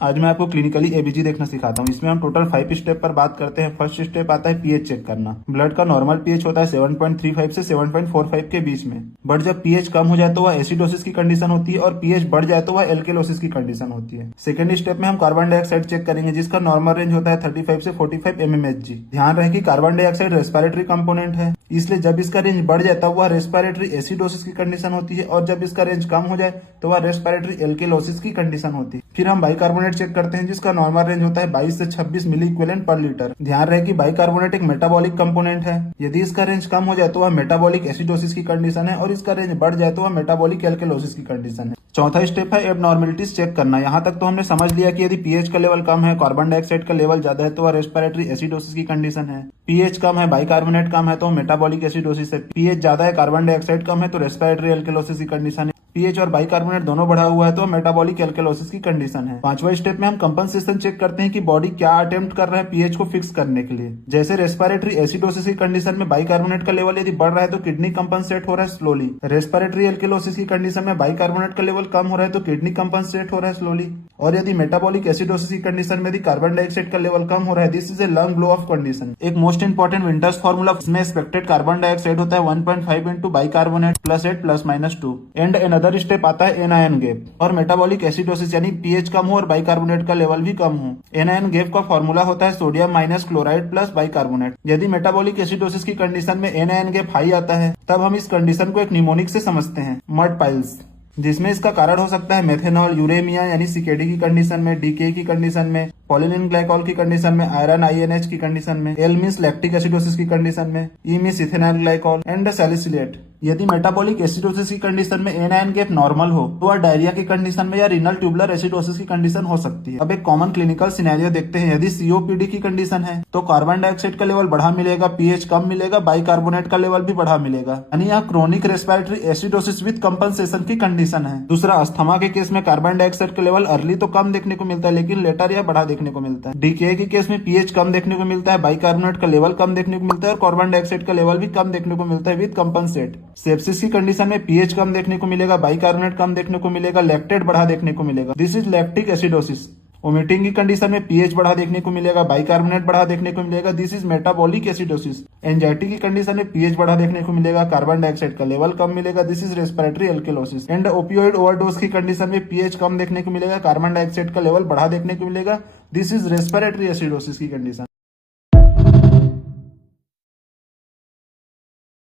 आज मैं आपको क्लिनिकली एबीजी देखना सिखाता हूँ। इसमें हम टोटल 5 स्टेप पर बात करते हैं। फर्स्ट स्टेप आता है पीएच चेक करना। ब्लड का नॉर्मल पीएच होता है 7.35 से 7.45 के बीच में, बट जब पीएच कम हो जाए तो वह एसिडोसिस की कंडीशन होती है और पीएच बढ़ जाए तो वह एल्केलोसिस की कंडीशन होती है। सेकंड स्टेप में हम कार्बन डाइऑक्साइड चेक करेंगे, जिसका नॉर्मल रेंज होता है 35 से 45 mmHg। ध्यान रहे कि कार्बन डाइऑक्साइड रेस्पिरेटरी कंपोनेंट है, इसलिए जब इसका रेंज बढ़ जाए तब वह रेस्पिरेटरी एसिडोसिस की कंडीशन होती है और जब इसका रेंज कम हो जाए तो वह रेस्पिरेटरी एल्केलोसिस की कंडीशन होती है। फिर हम बाइकार्बोनेट चेक करते हैं, जिसका नॉर्मल रेंज होता है 22 से 26 मिली इक्विवेलेंट पर लीटर। ध्यान रहे कि बाइकार्बोनेट एक मेटाबॉलिक कंपोनेंट है। यदि इसका रेंज कम हो जाए तो वह मेटाबॉलिक एसिडोसिस की कंडीशन है और इसका रेंज बढ़ जाए तो वह मेटाबॉलिक एल्केलोसिस की कंडीशन है। चौथा स्टेप है एबनॉर्मलिटीज चेक करना। यहाँ तक तो हमने समझ लिया कि यदि पीएच का लेवल कम है, कार्बन डाइऑक्साइड का लेवल ज्यादा है तो वह रेस्पिरेटरी एसिडोसिस की कंडीशन है। पीएच कम है, बाइकार्बोनेट कम है तो मेटाबॉलिक एसिडोसिस है। पीएच ज्यादा है, कार्बन डाइऑक्साइड कम है तो रेस्पिरेटरी एल्केलोसिस की कंडीशन है। पीएच और बाइकार्बोनेट दोनों बढ़ा हुआ है तो मेटाबॉलिक एल्केलोसिस की कंडीशन है। पांचवा स्टेप में हम कंपनसेशन चेक करते हैं कि बॉडी क्या अटेम्प्ट कर रहा है पीएच को फिक्स करने के लिए। जैसे रेस्पिरेटरी एसिडोसिस की कंडीशन में बाइकार्बोनेट का लेवल यदि बढ़ रहा है तो किडनी कंपनसेट हो रहा है स्लोली। रेस्पिरेटरी एल्केलोसिस की कंडीशन में बाइकार्बोनेट का लेवल कम हो रहा है तो किडनी कंपनसेट हो रहा है स्लोली। और यदि मेटाबॉलिक एसिडोसिस की कंडीशन में यदि कार्बन डाइऑक्साइड का लेवल कम हो रहा है, this is a lung blow of condition. एक मोस्ट इंपॉर्टेंट विंटर्स फॉर्मूला, इसमें एक्सपेक्टेड कार्बन डाइऑक्साइड होता है 1.5 into bicarbonate plus 8 plus -2। And another step आता है एनायन गैप और मेटाबॉलिक एसिडोसिस, यानी पीएच कम हो और बाइकार्बोनेट का लेवल भी कम हो। एनायन गैप का फॉर्मूला होता है sodium minus chloride plus bicarbonate. यदि मेटाबॉलिक एसिडोसिस की कंडीशन में एनायन गैप हाई आता है तब हम इस कंडीशन को एक निमोनिक से समझते हैं, मड पाइल्स, जिसमें इसका कारण हो सकता है मेथेनॉल, यूरेमिया यानी सीकेडी की कंडीशन में, डीके की कंडीशन में, पॉलिनिन ग्लाइकॉल की कंडीशन में, आयरन आईएनएच की कंडीशन में, एल मींस लैक्टिक एसिडोसिस की कंडीशन में, E means ethanol glycol and salicylate. यदि मेटाबॉलिक एसिडोसिस की कंडीशन में एनायन गैप नॉर्मल हो तो वह डायरिया की कंडीशन में या रीनल ट्यूबुलर एसिडोसिस की कंडीशन हो सकती है। अब एक कॉमन क्लिनिकल सिनेरियो देखते हैं। यदि सीओपीडी की कंडीशन है तो कार्बन डाइऑक्साइड का लेवल बढ़ा मिलेगा, पीएच कम मिलेगा, बाइकार्बोनेट का लेवल भी बढ़ा मिलेगा, यानी यहाँ chronic respiratory acidosis with compensation की कंडीशन है। दूसरा, अस्थमा के केस में कार्बन डाइऑक्साइड का लेवल अर्ली तो कम देखने को मिलता है लेकिन लेटर या बढ़ा देखने को मिलता है। डीके के केस में पीएच कम देखने को मिलता है, बाइकार्बोनेट का लेवल कम देखने को मिलता है और कार्बन डाइऑक्साइड का लेवल भी कम देखने को मिलता है विद कंपनसेट। सेप्सिस की कंडीशन में पीएच कम देखने को मिलेगा, बाइकार्बोनेट कम देखने को मिलेगा, लैक्टेट बढ़ा देखने को मिलेगा, this is lactic acidosis. Vomiting की कंडीशन में पीएच बढ़ा देखने को मिलेगा, बाइकार्बोनेट बढ़ा देखने को मिलेगा, this is metabolic acidosis. Anxiety की कंडीशन में पीएच बढ़ा देखने को मिलेगा, कार्बन डाइऑक्साइड का लेवल कम मिलेगा, this is respiratory alkalosis. And opioid overdose की कंडीशन में पीएच कम देखने को मिलेगा, कार्बन डाइऑक्साइड का लेवल बढ़ा देखने को मिलेगा, दिस इज रेस्पिरेटरी एसिडोसिस की कंडीशन।